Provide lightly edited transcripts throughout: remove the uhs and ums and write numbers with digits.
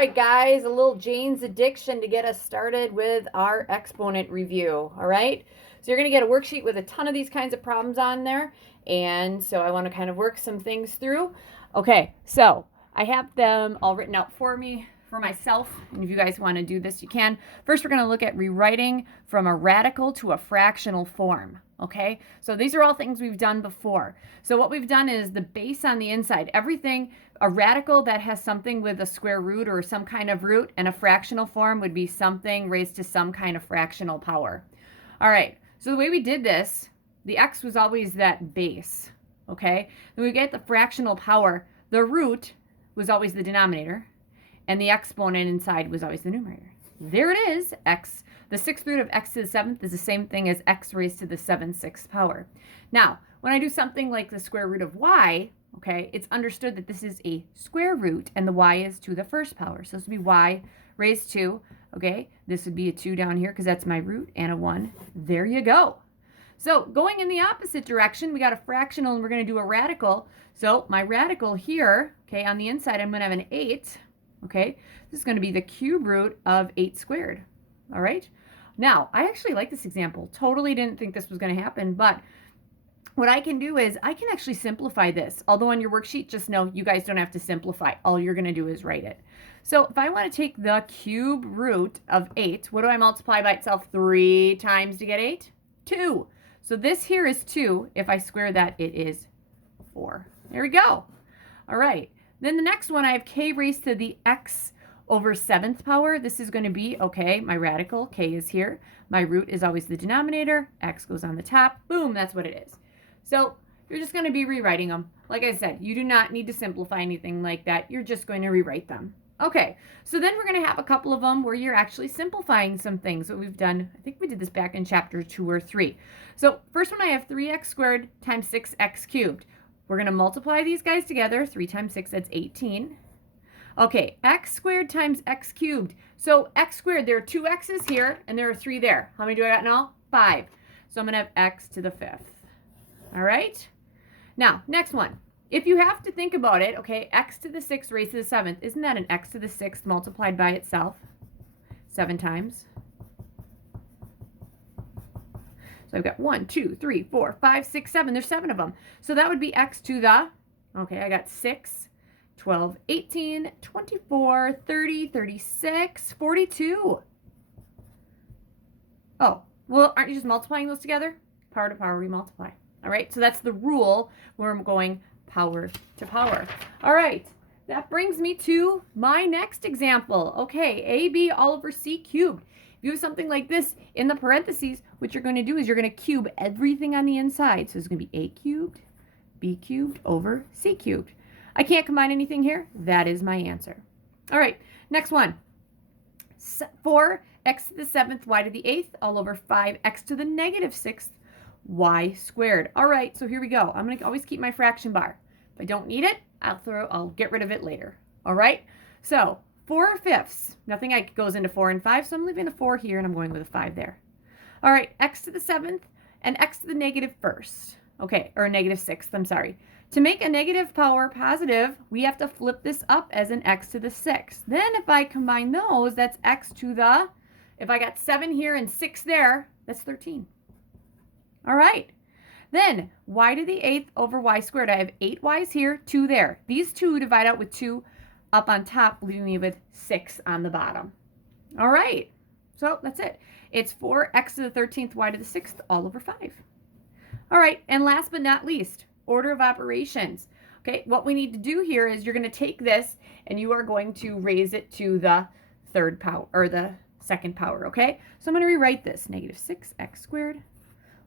right, guys, a little Jane's addiction to get us started with our exponent review. All right, so you're going to get a worksheet with a ton of these kinds of problems on there, and so I want to kind of work some things through. Okay, so I have them all written out for me, for myself, and if you guys want to do this, you can. First, we're going to look at rewriting from a radical to a fractional form. Okay, so these are all things we've done before. So what we've done is the base on the inside, everything, a radical that has something with a square root or some kind of root, and a fractional form would be something raised to some kind of fractional power. All right, so the way we did this, the x was always that base, okay? Then we get the fractional power, the root was always the denominator, and the exponent inside was always the numerator. There it is, x. The sixth root of x to the seventh is the same thing as x raised to the 7/6 power. Now, when I do something like the square root of y, okay, it's understood that this is a square root and the y is to the first power. So this would be y raised to, okay, this would be a 2 down here because that's my root and a 1. There you go. So going in the opposite direction, we got a fractional and we're going to do a radical. So my radical here, okay, on the inside, I'm going to have an 8. Okay, this is going to be the cube root of 8 squared. All right. Now, I actually like this example. Totally didn't think this was going to happen, but what I can do is I can actually simplify this. Although on your worksheet, just know you guys don't have to simplify. All you're going to do is write it. So if I want to take the cube root of 8, what do I multiply by itself 3 times to get 8? 2. So this here is 2. If I square that, it is 4. There we go. All right. Then the next one, I have k raised to the x over 7th power. This is going to be, okay, my radical, k is here. My root is always the denominator. X goes on the top. Boom, that's what it is. So you're just going to be rewriting them. Like I said, you do not need to simplify anything like that. You're just going to rewrite them. Okay, so then we're going to have a couple of them where you're actually simplifying some things. What we've done, I think we did this back in chapter 2 or 3. So first one, I have 3x squared times 6x cubed. We're going to multiply these guys together. 3 times 6, that's 18. Okay, x squared times x cubed. So x squared, there are 2 x's here, and there are 3 there. How many do I got now? 5. So I'm going to have x to the 5th. All right? Now, next one. If you have to think about it, okay, x to the 6th raised to the 7th, isn't that an x to the 6th multiplied by itself 7 times? So I've got 1, 2, 3, 4, 5, 6, 7. There's 7 of them. So that would be x to the, okay, I got 6, 12, 18, 24, 30, 36, 42. Oh, well, aren't you just multiplying those together? Power to power, we multiply. All right, so that's the rule where I'm going power to power. All right, that brings me to my next example. Okay, AB all over C cubed. If you have something like this in the parentheses, what you're going to do is you're going to cube everything on the inside. So it's going to be A cubed, B cubed over C cubed. I can't combine anything here. That is my answer. All right, next one. 4x to the 7th, y to the 8th, all over 5x to the negative 6th, y squared. All right, so here we go. I'm going to always keep my fraction bar. If I don't need it, I'll get rid of it later. All right, so 4/5. Nothing goes into 4 and 5, so I'm leaving the 4 here, and I'm going with a 5 there. All right, x to the 7th and x to the negative 1st. Okay, or negative 6th, I'm sorry. To make a negative power positive, we have to flip this up as an x to the 6th. Then if I combine those, that's x to the, if I got 7 here and 6 there, that's 13. All right. Then y to the 8th over y squared. I have 8 y's here, 2 there. These 2 divide out with 2 up on top, leaving me with 6 on the bottom. All right. So that's it. It's 4x to the 13th, y to the 6th, all over 5. All right. And last but not least, order of operations. Okay, what we need to do here is you're going to take this and you are going to raise it to the 3rd power, or the 2nd power, okay? So I'm going to rewrite this. Negative 6x squared,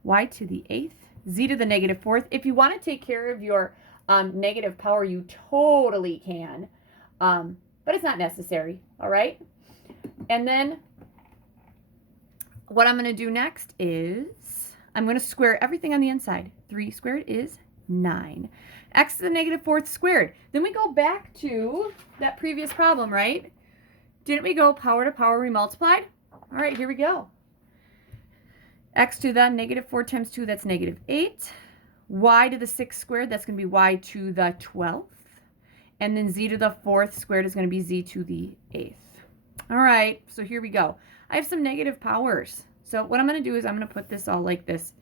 y to the 8th, z to the negative 4th. If you want to take care of your negative power, you totally can, but it's not necessary, all right? And then what I'm going to do next is I'm going to square everything on the inside. 3 squared is 9. X to the negative 4th squared. Then we go back to that previous problem, right? Didn't we go power to power, we multiplied? All right, here we go. X to the negative 4 times 2, that's negative 8. Y to the 6th squared, that's going to be y to the 12th. And then z to the 4th squared is going to be z to the 8th. All right, so here we go. I have some negative powers. So what I'm going to do is I'm going to put this all like this.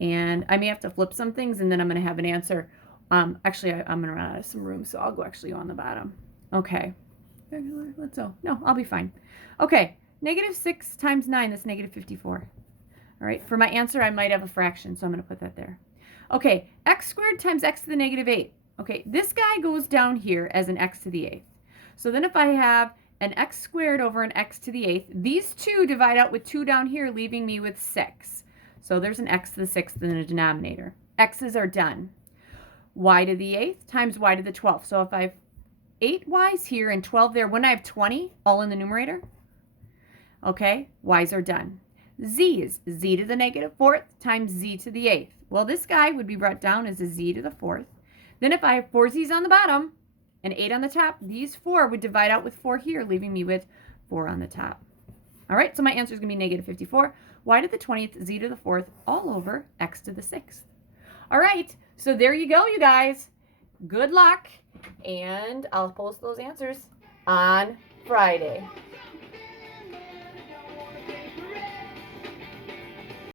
And I may have to flip some things, and then I'm going to have an answer. Actually, I'm going to run out of some room, so I'll go actually on the bottom. Okay. Let's go. No, I'll be fine. Okay, negative 6 times 9, that's negative 54. All right, for my answer, I might have a fraction, so I'm going to put that there. Okay, x squared times x to the negative 8. Okay, this guy goes down here as an x to the 8th. So then if I have an x squared over an x to the 8th, these two divide out with 2 down here, leaving me with 6. So there's an x to the 6th in the denominator. X's are done. Y to the 8th times y to the 12th. So if I have 8 y's here and 12 there, wouldn't I have 20 all in the numerator? Okay, y's are done. Z's, z to the negative 4th times z to the 8th. Well, this guy would be brought down as a z to the 4th. Then if I have 4 z's on the bottom and 8 on the top, these 4 would divide out with 4 here, leaving me with 4 on the top. All right, so my answer is going to be negative 54. Y to the 20th, z to the 4th, all over x to the 6th. All right, so there you go, you guys. Good luck, and I'll post those answers on Friday.